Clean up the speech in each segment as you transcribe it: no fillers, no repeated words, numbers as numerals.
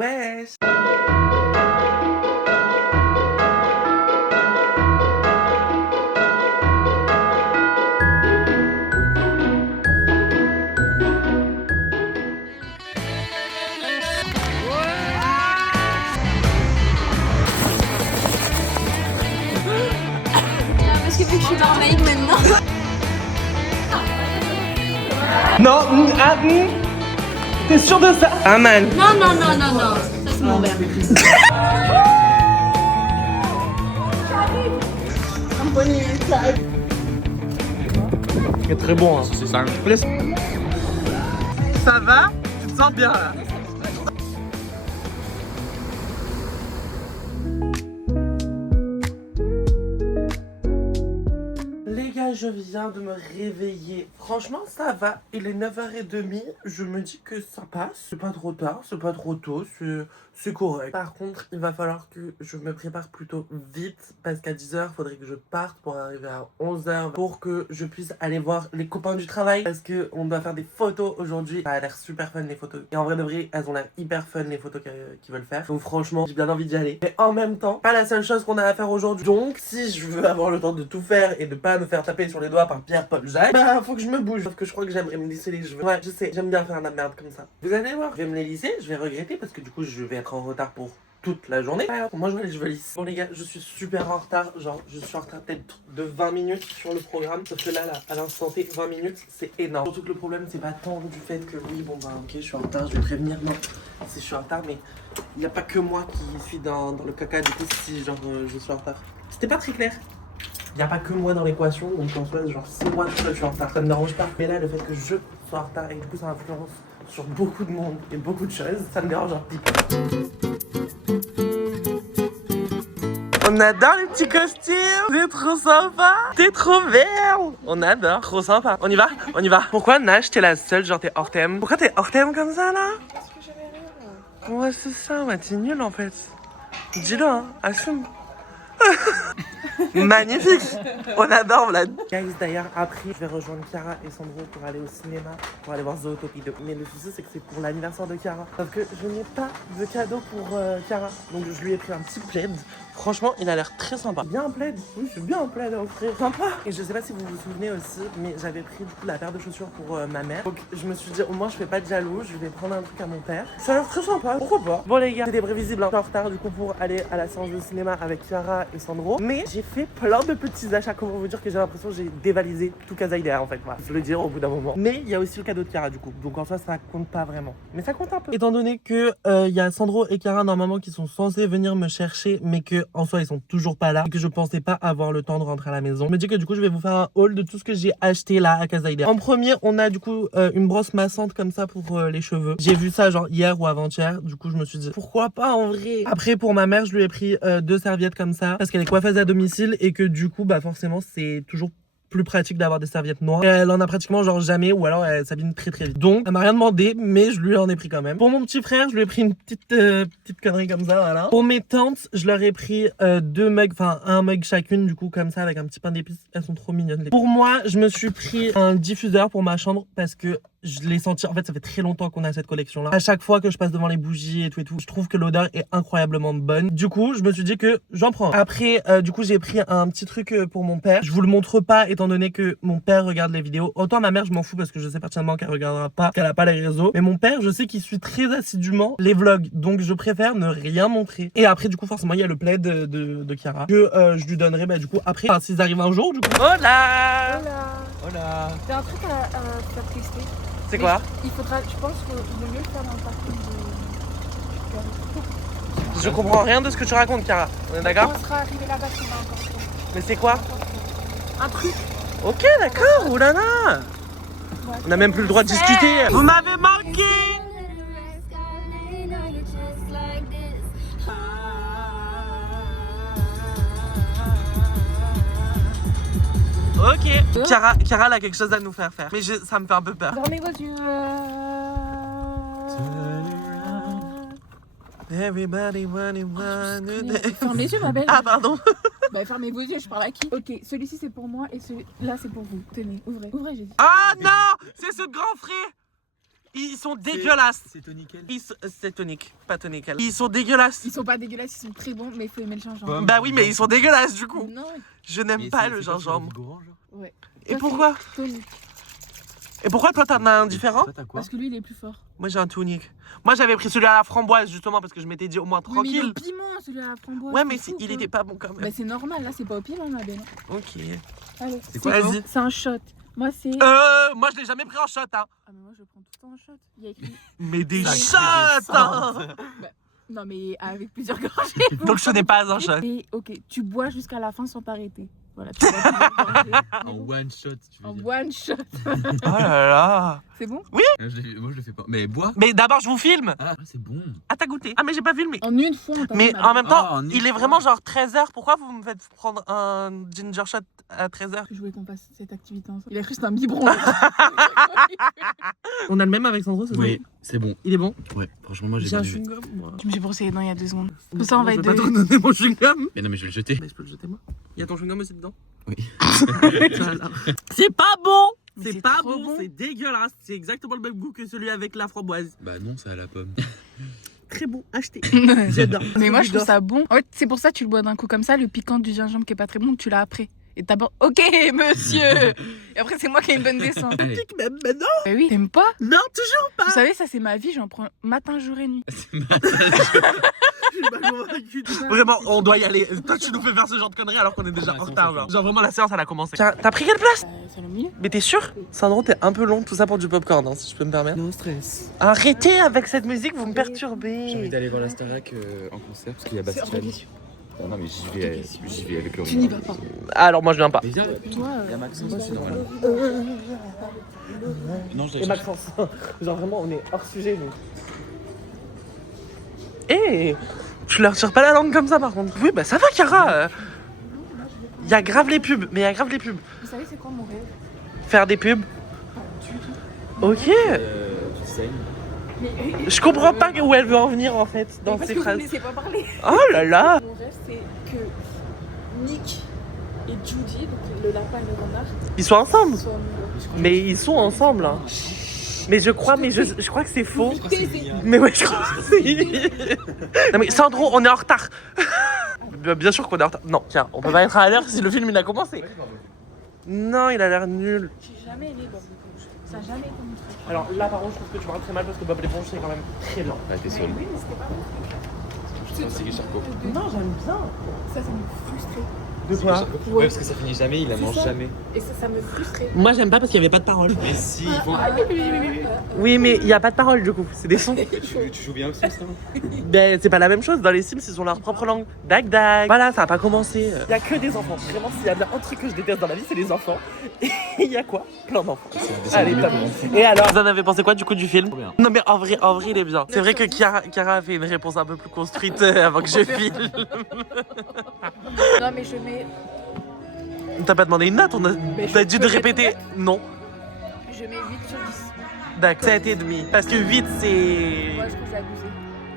Wesh. Parce que vu que je suis dans le make maintenant. Non, t'es sûr de ça? Ah man. Non, non, non, non, non. Ça c'est mon verre. C'est très bon, hein. C'est ça. Ça va? Tu te sens bien là? Les gars, je viens de me réveiller. Franchement, ça va. Il est 9h30. Je me dis que ça passe. C'est pas trop tard, c'est pas trop tôt. C'est correct. Par contre, il va falloir que je me prépare plutôt vite. Parce qu'à 10h, il faudrait que je parte pour arriver à 11h. Pour que je puisse aller voir les copains du travail. Parce qu'on doit faire des photos aujourd'hui. Ça a l'air super fun les photos. Et en vrai de vrai, elles ont l'air hyper fun les photos qu'ils veulent faire. Donc franchement, j'ai bien envie d'y aller. Mais en même temps, pas la seule chose qu'on a à faire aujourd'hui. Donc, si je veux avoir le temps de tout faire et de pas me faire taper sur les doigts par Pierre, Paul, Jacques, bah faut que je me bouge. Sauf que je crois que j'aimerais me lisser les cheveux. Ouais, je sais, j'aime bien faire de la merde comme ça. Vous allez voir, je vais me les lisser, je vais regretter parce que du coup je vais être en retard pour toute la journée. Alors, moi je vois les cheveux lisses. Bon les gars, je suis super en retard. Genre, je suis en retard peut-être de 20 minutes sur le programme. Sauf que là, à l'instant T, 20 minutes, c'est énorme. Surtout que le problème, c'est pas tant du fait que oui, bon bah ok, je suis en retard, je vais prévenir. Non, si je suis en retard, mais il n'y a pas que moi qui suis dans le caca. Du coup, si genre je suis en retard. C'était pas très clair. Il n'y a pas que moi dans l'équation, donc en soi, genre si moi tout seul je suis en retard, ça ne me dérange pas. Mais là, le fait que je sois en retard et du coup ça influence sur beaucoup de monde et beaucoup de choses, ça me dérange un petit peu. On adore les petits costumes, c'est trop sympa, t'es trop belle. On adore, trop sympa. On y va? On y va. Pourquoi Nash, t'es la seule, genre t'es hors thème? Pourquoi t'es hors thème comme ça là? Parce que j'avais rire. Ouais, c'est ça, ouais, t'es nul en fait. Dis-le, hein, assume. Magnifique. On adore Vlad. Guys, d'ailleurs, après, je vais rejoindre Chiara et Sandro pour aller au cinéma, pour aller voir Zootopie 2. Mais le souci, c'est que c'est pour l'anniversaire de Chiara. Parce que je n'ai pas de cadeau pour Chiara. Donc, je lui ai pris un petit plaid. Franchement, il a l'air très sympa. Bien un plaid? Oui, je suis bien un plaid, frère. Sympa. Et je sais pas si vous vous souvenez aussi, mais j'avais pris du coup la paire de chaussures pour ma mère. Donc, je me suis dit, au moins, je fais pas de jaloux. Je vais prendre un truc à mon père. Ça a l'air très sympa. Pourquoi pas? Bon, les gars, c'était prévisible. Hein. Je suis en retard du coup pour aller à la séance de cinéma avec Chiara et Sandro. Mais j'ai fait plein de petits achats. Comment vous dire que j'ai l'impression que j'ai dévalisé tout Kazaïdea en fait. Voilà. Faut le dire au bout d'un moment. Mais il y a aussi le cadeau de Chiara du coup. Donc en soi, ça compte pas vraiment. Mais ça compte un peu. Étant donné que il y a Sandro et Chiara normalement qui sont censés venir me chercher, mais que en soi ils sont toujours pas là et que je pensais pas avoir le temps de rentrer à la maison. Je me dis que du coup je vais vous faire un haul de tout ce que j'ai acheté là à Kazaïdea. En premier, on a du coup une brosse massante comme ça pour les cheveux. J'ai vu ça genre hier ou avant-hier. Du coup je me suis dit pourquoi pas en vrai. Après pour ma mère, je lui ai pris 2 serviettes comme ça parce qu'elle est coiffeuse à domicile et que du coup bah forcément c'est toujours plus pratique d'avoir des serviettes noires. Et elle en a pratiquement genre jamais ou alors elle s'abîme très très vite. Donc elle m'a rien demandé mais je lui en ai pris quand même. Pour mon petit frère je lui ai pris une petite connerie comme ça voilà. Pour mes tantes je leur ai pris 2 mugs, enfin un mug chacune du coup comme ça avec un petit pain d'épices. Elles sont trop mignonnes. Pour moi je me suis pris un diffuseur pour ma chambre parce que je l'ai senti, en fait ça fait très longtemps qu'on a cette collection là. À chaque fois que je passe devant les bougies et tout, je trouve que l'odeur est incroyablement bonne. Du coup je me suis dit que j'en prends. Après du coup j'ai pris un petit truc pour mon père. Je vous le montre pas étant donné que mon père regarde les vidéos. Autant ma mère je m'en fous parce que je sais pertinemment qu'elle regardera pas, qu'elle a pas les réseaux. Mais mon père je sais qu'il suit très assidûment les vlogs. Donc je préfère ne rien montrer. Et après du coup forcément il y a le plaid de Chiara que je lui donnerai bah du coup après, enfin, s'ils arrivent un jour du coup. Hola. Hola. Hola. T'as un truc à faire tester. C'est quoi? Il faudra, je pense qu'il vaut mieux le faire dans le parking de... Je comprends rien de ce que tu racontes, Chiara. On est d'accord? On sera arrivé là-bas, tu vas encore trop. Mais c'est quoi? Un truc. Ok, d'accord, oulala. Ouais. On n'a même plus le droit de discuter. Vous m'avez manqué. Ok. Chiara, elle a quelque chose à nous faire. Mais ça me fait un peu peur. Fermez vos yeux. Everybody wanna Ferme les yeux, ma belle. Ah, pardon. Bah, fermez vos yeux, je parle à qui? Ok, celui-ci c'est pour moi et celui-là c'est pour vous. Tenez, ouvrez. Ouvrez, j'ai dit. Ah non, c'est ce grand frère. Ils sont dégueulasses. C'est Tonical. C'est tonique, pas tonique. Ils sont dégueulasses. Ils sont pas dégueulasses, ils sont très bons, mais il faut aimer le gingembre. Bah oui, mais ils sont dégueulasses du coup. Non, Je n'aime pas le gingembre. ouais. Et Toi, pourquoi c'est tonique. Et pourquoi toi t'en as un différent? Toi, t'as quoi? Parce que lui, il est plus fort. Moi j'ai un tonique. Moi j'avais pris celui à la framboise justement parce que je m'étais dit au moins Oui, mais il est tranquille. au piment, celui à la framboise. Ouais, mais c'est fou, il quoi. était pas bon quand même. Bah, c'est normal, là, c'est pas au piment, ma belle. Ok. Allez, C'est quoi? Vas-y. C'est un shot. Moi, c'est. Moi je l'ai jamais pris en shot, hein. Ah, mais moi, je prends tout le temps un shot. Il y a écrit. Mais des Ça shots, hein. Non, mais avec plusieurs gorgées. Donc ce n'est pas un shot. Et ok, tu bois jusqu'à la fin sans t'arrêter. Voilà, tu bois plusieurs gorgées. En one shot, tu veux En dire. one shot. Oh là là. C'est bon? Moi, je le fais pas. Mais bois. Mais d'abord je vous filme. Ah, c'est bon. Ah t'as goûté? Ah mais j'ai pas filmé. En une fois, on t'a Mais fait mal. en même temps, Ah, en une il est fois. vraiment genre 13h. Pourquoi vous me faites prendre un ginger shot à 13h? Je voulais qu'on fasse cette activité ensemble. Il a cru que c'était un biberon. On a le même avec Sandro, c'est Oui, c'est bon. Il est bon? Ouais, franchement, moi j'ai J'ai un bien aimé. chewing-gum moi. Je me suis brossé les dents il y a 2 secondes. Comme ça, on va Je être vais pas te deux. redonner mon chewing-gum. Mais non, mais je vais le jeter. Mais je peux le jeter moi. Il y a ton chewing-gum aussi dedans? Oui. C'est pas bon! Mais C'est c'est pas trop bon, bon. c'est dégueulasse. C'est exactement le même goût que celui avec la framboise. Bah non, c'est à la pomme. Très bon, achetez. J'adore. Mais moi, je trouve ça bon. En fait, c'est pour ça que tu le bois d'un coup comme ça. Le piquant du gingembre qui est pas très bon, tu l'as après. Et d'abord, ok, monsieur. Et après, c'est moi qui ai une bonne descente. Allez. Pique même maintenant. Bah oui, t'aimes pas? Non, toujours pas. Vous savez, ça, c'est ma vie. J'en prends matin, jour et nuit. Je suis pas convaincue. Vraiment, on doit y aller. Toi, tu nous fais faire ce genre de conneries alors qu'on est déjà en retard. Genre vraiment, la séance, elle a commencé. Tiens, t'as pris quelle place? C'est le milieu. Mais t'es sûr? Sandro, t'es un peu long, tout ça pour du popcorn, hein, si je peux me permettre. No stress. Arrêtez avec cette musique, vous me J'ai envie perturbez. d'aller voir la Starac en concert parce qu'il y a C'est Bastien. organisé. Non, mais j'y vais avec le Tu n'y vas pas. Alors, moi, je viens pas. Mais viens, Toi, il y a Maxence aussi normalement. Non, je Et l'ai Maxence, genre vraiment, on est hors sujet, nous. Eh, tu leur tires pas la langue comme ça, par contre. Oui, bah ça va, Cara. Il y a grave les pubs, mais il y a grave les pubs. vous savez, c'est quoi mon rêve? Faire des pubs. Ok. Tu saignes. Mais, Je comprends pas où elle veut en venir, en fait, dans parce ces que vous phrases. me laissez pas parler. Oh là là. Mon rêve, c'est que Nick et Judy, donc le lapin et le renard, Ils sont ensemble. soient amoureux. Mais ils sont ensemble, hein. Mais je crois, je crois que c'est faux. Taisez. Mais ouais, je crois que c'est... Non mais Sandro, on est en retard. Bien sûr qu'on est en retard. Non, tiens, on peut pas être à l'heure si le film il a commencé. Non, il a l'air nul. J'ai jamais aimé Bob l'éponge. Ça a jamais été mon truc. Alors là, par contre, je trouve que tu parles très mal parce que Bob l'éponge c'est quand même très lent. Ah, t'es Mais seul. oui, mais c'était pas mon truc. Je pense que c'est Charcot. Non, j'aime bien. Ça me frustrait. De quoi? Ouais, parce que ça finit jamais, il la C'est mange ça. jamais. Et ça me frustrait. Moi, j'aime pas parce qu'il y avait pas de parole. Mais si, ils font. Oui, mais il y a pas de parole du coup, c'est des sons. Tu joues bien aussi, ça? Ben, c'est pas la même chose. Dans les Sims, ils ont leur propre langue. Dag dag. Voilà, ça a pas commencé. Il y a que des enfants. Vraiment, s'il y a bien un truc que je déteste dans la vie, c'est les enfants. Et il y a quoi? Plein d'enfants. Allez, top. Et alors, vous en avez pensé quoi du coup du film? bien. Non, mais en vrai, il est bien. C'est vrai que Chiara a fait une réponse un peu plus construite avant que je filme. Non, mais je mets. T'as pas demandé une note? T'as dit de répéter. Non. Je mets 8 sur 10. D'accord. 7,5. Parce que 8, c'est. Moi, je trouve que j'ai abusé.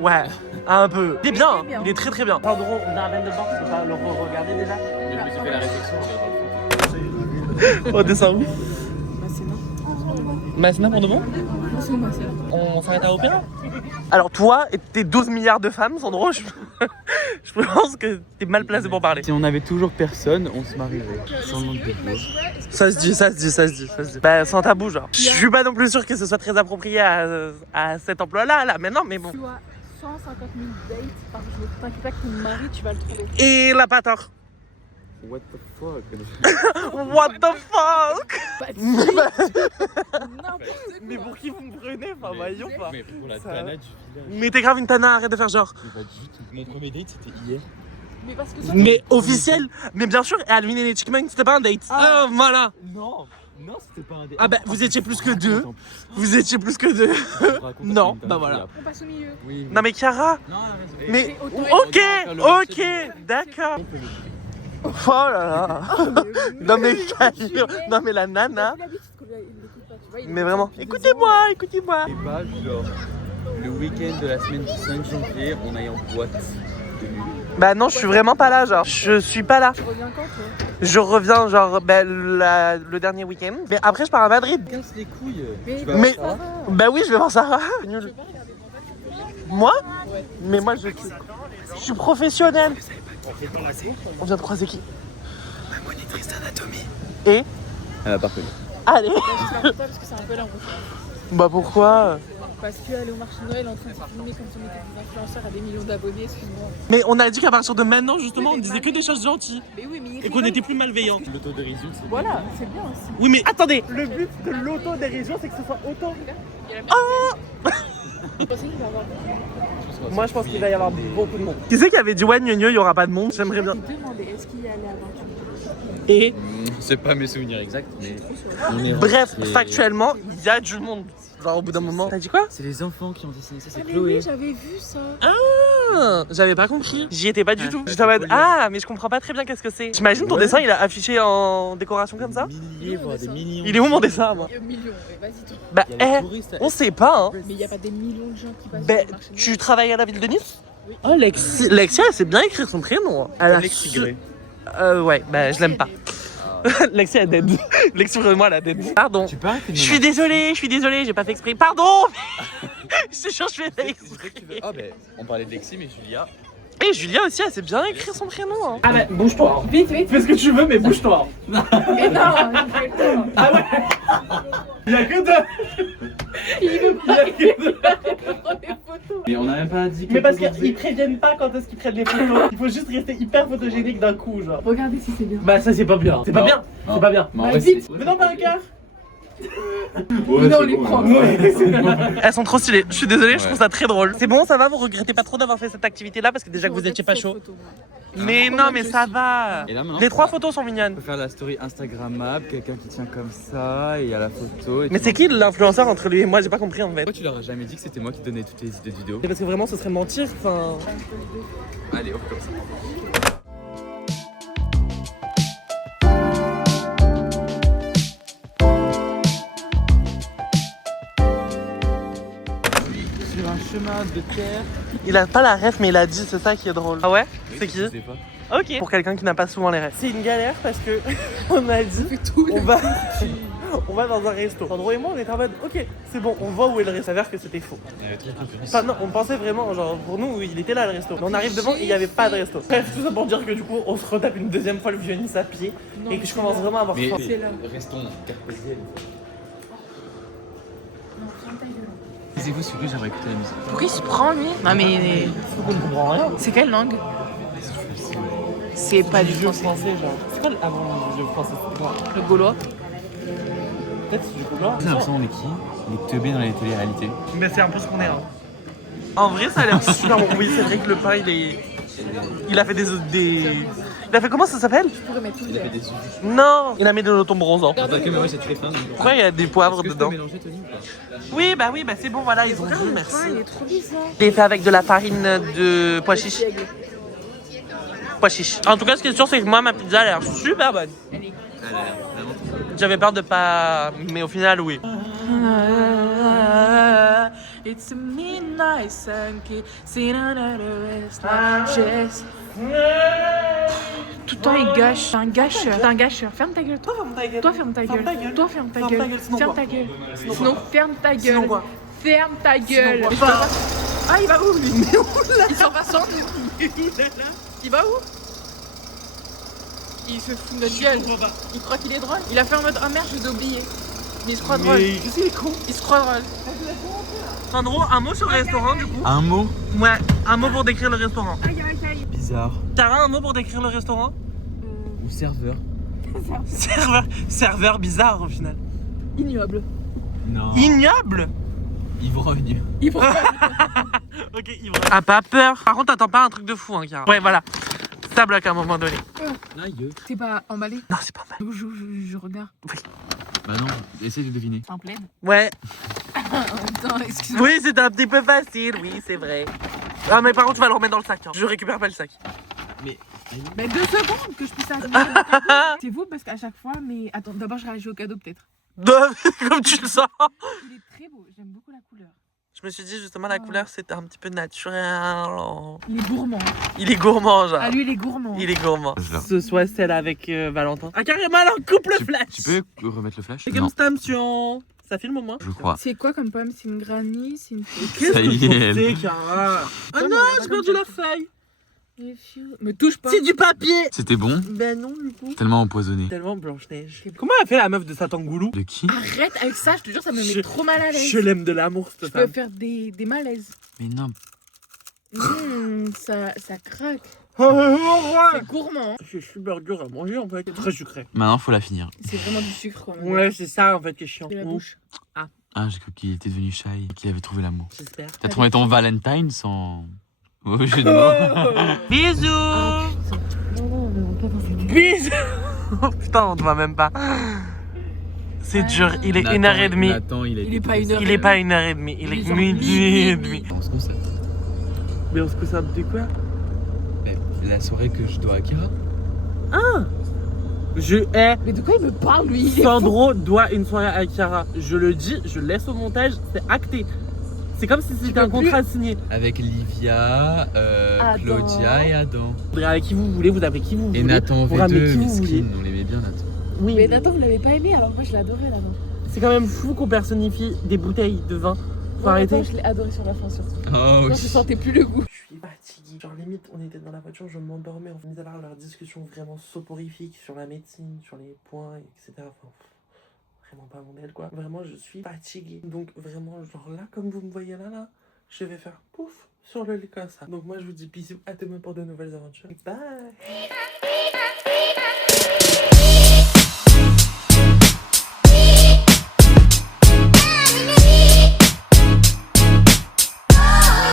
Ouais, un peu. Il est bien, il est bien. il est très très bien. Sandro, on a à peine de voir, tu peux pas le regarder déjà? Je me suis fait la réflexion. On descend où? Bah, c'est non. Masséna pour demain? C'est moi, c'est là. On s'arrête à Opéra? Alors toi et tes 12 milliards de femmes, Sandro, je pense que t'es mal placé pour parler. Si on avait toujours personne, on se marierait. Sans le nom de Pépo. Ça se dit. Bah sans tabou genre. Je suis pas non plus sûr que ce soit très approprié à cet emploi-là, là, mais non, mais bon. Tu as 150 000 dates par jour. T'inquiète pas que ton mari, tu vas le trouver. Et il a pas tort. What the fuck? What the fuck? Pas de suite. N'importe Mais pour qui vous me prenez? Enfin, voyons pas. Mais pour la Ça- tana du village. Mais t'es grave une tana, arrête de faire genre. Mais pas du tout. Mon premier date c'était hier. Mais parce que toi, Mais officiel. Mais bien sûr, Alvin et les Chickman, c'était pas un date. Ah, voilà. Non, non, c'était pas un date. Ah bah, vous étiez plus que deux. Vous étiez plus que deux. Non, bah voilà. on passe au milieu. Oui, Non mais Chiara. Non, Mais autant ok, d'accord. Oh là là. Non mais Camille, non mais la nana. Mais vraiment, écoutez-moi. Et bah, genre, le week-end de la semaine du 5 janvier, on aille en boîte. Bah non, je suis vraiment pas là, genre. Je suis pas là. Tu reviens quand, toi? Je reviens, genre, le dernier week-end. Mais après, je pars à Madrid. Casse les couilles. Mais, Tu vas Mais- voir ça Bah oui, je vais voir Sarah. tu veux pas regarder mon tête? Moi? Ouais. Mais moi, je suis professionnel. On vient de croiser qui? Ma monitrice d'anatomie. Et? Elle a pas reconnu. Allez. Là, je te pour toi parce que c'est un peu la honte. Bah pourquoi? Parce qu'elle est au marché de Noël en train de se filmer comme si on était des influenceurs à des millions d'abonnés, excuse-moi. Mais on a dit qu'à partir de maintenant, justement, Oui, mais on disait que des choses gentilles. Mais oui, mais Et qu'on était plus malveillants. L'autodérision, c'est Voilà, c'est bien aussi. Oui, mais attendez. Le but de l'autodérision, c'est que ce soit auto. Il y a la Vous pensez qu'il va y avoir Moi, je pense qu'il va y avoir beaucoup de monde. Qui c'est qui avait dit ouais, gneu, il y aura pas de monde? J'aimerais bien. Je demandais, est-ce qu'il y allait avoir du monde? Et C'est pas mes souvenirs exacts, mais on est bref, rentré. factuellement, il y a du monde. Genre au bout d'un moment. T'as dit quoi? C'est les enfants qui ont dessiné ça, c'est Ah, mais Chloé. oui, j'avais vu ça. Ah, j'avais pas compris. J'y étais pas du Ah, tout. c'est J'étais en mode folie. ah, mais je comprends pas très bien qu'est-ce que c'est. T'imagines ton Ouais. dessin, il a affiché en décoration comme ça? Milliers, voire des millions. Il est où mon dessin, moi? Il y a millions, vas-y toi. Bah, Il y a les touristes. on sait pas, hein. Mais il n'y a pas des millions de gens qui passent Ben, sur le marché de tu Noël. travailles à la ville de Nice? Oui. Oh, Lexia, elle sait bien écrire son prénom. Elle a su- ouais, bah, je l'aime pas. Lexia, elle dead. Lexia, vraiment, elle a dead. Pardon. Tu peux arrêter de Je suis désolée, j'ai pas fait exprès. Pardon! Je te jure, je fais pas exprès. Ah ben, on parlait de Lexi, mais Julia. Et Julia aussi, elle sait bien écrire son prénom. Hein. Ah bah bouge-toi. Vite, vite. Fais ce que tu veux mais bouge-toi. Mais non, il fait le temps. Ah ouais. Il y a que deux. Il veut pas. Il y a que deux. prendre des photos. Mais on n'a même pas dit que. Mais parce qu'ils préviennent pas quand est-ce qu'ils prennent les photos. Il faut juste rester hyper photogénique d'un coup genre. Regardez si c'est bien. Bah ça c'est pas bien. C'est pas Non. bien. Non. C'est pas bien. Mais en Bah, vrai, vite. c'est- Mais non mais un cœur. Mais non, on les prend. Elles sont trop stylées. Je suis désolée, je Ouais. trouve ça très drôle. C'est bon, ça va, vous regrettez pas trop d'avoir fait cette activité-là parce que déjà que vous étiez pas chaud. Mais non, mais ça va. Et là, maintenant, Les trois on photos sont mignonnes. peut faire la story Instagrammable, quelqu'un qui tient comme ça, et il y a la photo. Et Mais tout. c'est qui l'influenceur entre lui et moi? J'ai pas compris en fait. Pourquoi tu leur as jamais dit que c'était moi qui donnais toutes les idées de vidéos? C'est parce que vraiment ce serait mentir. Enfin. Allez, hop, comme ça. Sur un chemin de terre. Il a pas la ref, mais il a dit, c'est ça qui est drôle. Ah ouais? C'est qui? Je sais pas. Ok. Pour quelqu'un qui n'a pas souvent les refs. C'est une galère parce que on a dit Tout. on va on va dans un resto. Andrew et moi on était en mode ok c'est bon on voit où est le resto. Ça s'avère que c'était faux. Enfin non on pensait vraiment genre pour nous il était là le resto. Mais on arrive devant et il n'y avait pas de resto. Bref tout ça pour dire que du coup on se retape une deuxième fois le vieux Nice à pied Non, et que je commence vraiment à avoir Mais faim. C'est là. restons carpésiennes. C'est vous, celui-là, j'aimerais écouter la musique. Pourquoi il se prend lui? Non mais On ne comprend rien. c'est quelle langue? C'est pas du vieux français. français genre. C'est quoi avant le vieux français? C'est quoi? Le gaulois. Peut-être c'est du couleur. J'ai l'impression qu'on est qui? Les teubés dans les téléréalités. Mais c'est un peu ce qu'on est. Hein. En vrai, ça a l'air super bon. Oui, c'est vrai que le pain, il est. Il a fait des. Il a fait comment ça s'appelle? Je pourrais mettre tout Il a fait vert. des sushis. Non, il a mis de l'automne bronzant. Pas que, mais moi j'ai très faim. Pourquoi il y a des poivres Est-ce que je peux dedans? mélanger, Tony, ou pas? Oui, bah c'est bon, voilà, ils ont dit, Le merci. pain, il est trop bizarre. Il est fait avec de la farine de pois chiche. Aigle. Pois chiche. En tout cas, ce qui est sûr, c'est que moi, ma pizza a l'air super bonne. Elle est Elle a l'air vraiment trop bonne. J'avais peur de pas. Mais au final, oui. It's a midnight sun sitting under the west just. Tout le temps il gâche, c'est un gâcheur, c'est un gâcheur. Ferme ta gueule, toi. Toi ferme ta gueule. Toi ferme ta gueule. Ferme ta gueule. Sinon ferme ta gueule. Sinon quoi? Ferme ta gueule. quoi? Mais je peux pas- Ah il va où lui? Il s'en va sans nous. Il va où? Il se fout de notre gueule. Il croit qu'il est drôle. Il a fait en mode oh merde j'ai oublié. Mais il se croit drôle. qu'est-ce qu'il est con? Il se croit drôle. Sandro, un mot sur le restaurant du coup? Un mot Ouais, un mot pour décrire le restaurant. Aïe aïe aïe. bizarre. Tara, un mot pour décrire le restaurant? Ou serveur. Serveur bizarre au final. Ignoble. Non. Ignoble? Ivrogne. Il prend Ok, ivre. Ah, pas peur. Par contre, t'attends pas un truc de fou, hein, Chiara. Ouais, voilà. Ça bloque à un moment donné. Aïe. T'es pas emballé? Non, c'est pas mal. Je regarde. Bah non, essaye de deviner. En pleine. Ouais. Attends, excuse-moi. Oui, c'est un petit peu facile, oui, c'est vrai. Ah, mais par contre, tu vas le remettre dans le sac. Hein. Je récupère pas le sac. Mais. Mais 2 secondes que je puisse admirer. C'est vous parce qu'à chaque fois, mais attends, d'abord je réagis au cadeau peut-être. Comme tu le sens. Il est très beau, j'aime beaucoup la couleur. Je me suis dit justement la couleur c'était un petit peu naturel. Il est gourmand. Il est gourmand genre. Ah lui il est gourmand. Il est gourmand. Ce soit celle avec Valentin. Ah carrément alors coupe le flash. Tu peux remettre le flash? C'est Non, comme stamtion. Ça filme au moins. je crois. C'est quoi comme pomme? C'est une granny? C'est une... Qu'est-ce Ça que y est, c'est, elle. Cara? Oh non, j'ai perdu la feuille. Me touche pas. C'est du papier. C'était bon? Ben non du coup. Tellement empoisonné. Tellement Blanche-Neige. Comment elle a fait la meuf de Satangoulou? De qui? Arrête avec ça, je te jure ça me Je- met trop mal à l'aise. Je l'aime de l'amour cette Je peux femme. faire des malaises. Mais non. Ça craque. Ouais. C'est gourmand. C'est super dur à manger en fait. C'est très sucré. Maintenant, faut la finir. C'est vraiment du sucre quoi. Ouais, c'est ça en fait qui est chiant. De la Ouf, bouche. Ah, j'ai cru qu'il était devenu shy, qu'il avait trouvé l'amour. j'espère. T'as trouvé ton Valentine sans... Oh, jeu de mots. Bisous. Non, on va pas penser. Bisous. Oh putain, on ne voit même pas. C'est dur, il est 1h30. Nathan, il Il est pas 1h30. Il est pas 1h30, il est Il est genre minuit et demi. On se concentre. Mais on se concentre de quoi? La soirée que je dois à Kira. Je hais. Mais de quoi il me parle lui? Il est fou. Sandro doit une soirée à Chiara. Je le dis, je laisse au montage, c'est acté. C'est comme si c'était un peux plus. contrat signé. Avec Livia, Adam. Claudia et Adam. Vous avec qui vous voulez, vous avez qui vous voulez. Et Nathan vous ramenez V2, qui vous voulez. miskin, on l'aimait bien Nathan. Oui, Mais Nathan vous l'avez pas aimé alors moi je l'adorais là-bas. c'est quand même fou qu'on personnifie des bouteilles de vin. Faut arrêter. Nathan je l'ai adoré sur la fin surtout. Oh, Quand je sentais plus le goût. Je suis fatiguée. Genre limite, on était dans la voiture, je m'endormais. On finissait par leur discussion vraiment soporifique sur la médecine, sur les points, etc. Enfin, vraiment pas mon aile quoi. Vraiment, je suis fatiguée. Donc vraiment, genre là, comme vous me voyez là, je vais faire pouf sur le lit comme ça. Donc moi, je vous dis bisous, à demain pour de nouvelles aventures. Bye.